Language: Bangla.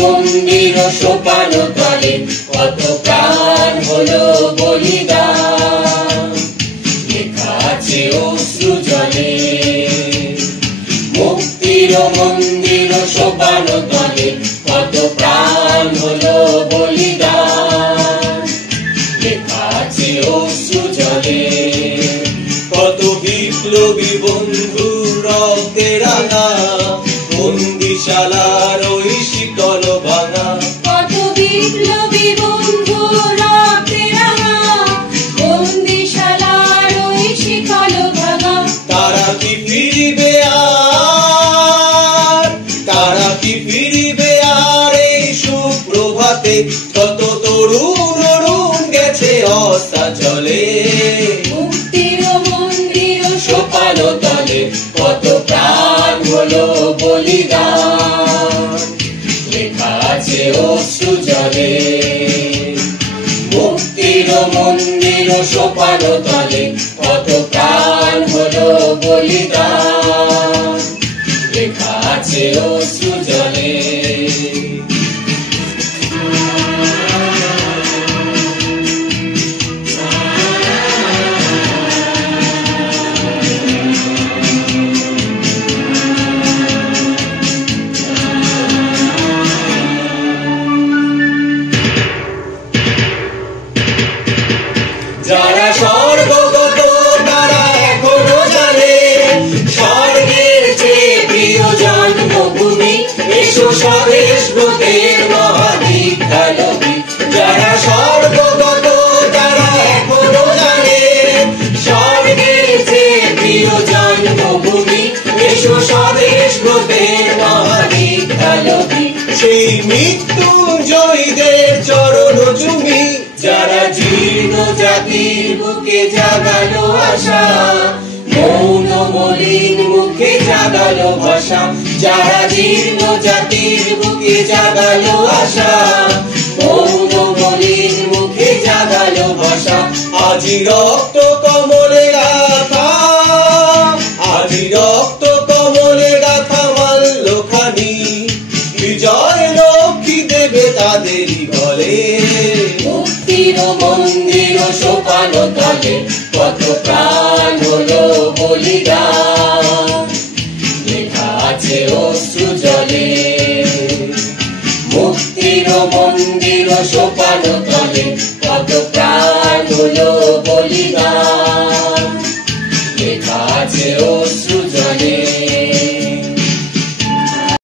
মন্দির সোপান তলে কত প্রাণ হলো বলিদান, লেখা আছে অশ্রু জলে। মুক্তির মন্দির সোপান তলে কত প্রাণ হলো বলিদান, লেখা আছে অশ্রু জলে। কত বিপ্লবী বন্ধু রক্তে রাঙা, বন্দিশালার ওই শীতল ভাঙা। কত বিপ্লবী বন্ধু রক্তে রাঙা, বন্দিশালার ওই শীতল ভাঙা। তারা কি ফিরিবে আর, তারা কি ফিরিবে আর এই সুপ্রভাতে? কত তরুণ অরুণ গেছে অস্তাচলে। মুক্তির মন্দির সোপান তলে কত প্রাণ হলো বলিদান, লেখা আছে অশ্রু জলে। মুক্তির মন্দির সোপান তলে কত প্রাণ হলো বলিদান, লেখা আছে অশ্রু জলে। যারা স্বর্গগত তারা এখনো জানে, স্বর্গের চেয়ে প্রিয় জন্মভূমি, এসো স্বদেশ ব্রতের মহাদীক্ষা লবি। যারা স্বর্গগত তারা এখনো জানে, স্বর্গের চেয়ে প্রিয় জন্মভূমি, এসো স্বদেশ ব্রতের মহাদীক্ষা লবি। সেই মৃত্যুঞ্জয়ীদের চরণ চুমি। যারা জীর্ণ জাতির বুকে জাগালো আশা, মৌন মলিন মুখে জাগালো ভাষা। যারা জীর্ণ জাতির বুকে জাগালো আশা, মৌন মলিন মুখে জাগালো ভাষা। আজি রক্ত কমলে গাথা, আজি রক্ত কমলে গাথা মাল্যখানি, বিজয় লক্ষ্মী দেবে তাদেরই ঘরে। মুক্তির মন্দির সোপান তলে কত প্রাণ হলো বলিদান, লেখা আছে অশ্রু জলে। মুক্তির মন্দির সোপান তলে কত প্রাণ হলো বলিদান, লেখা আছে অশ্রু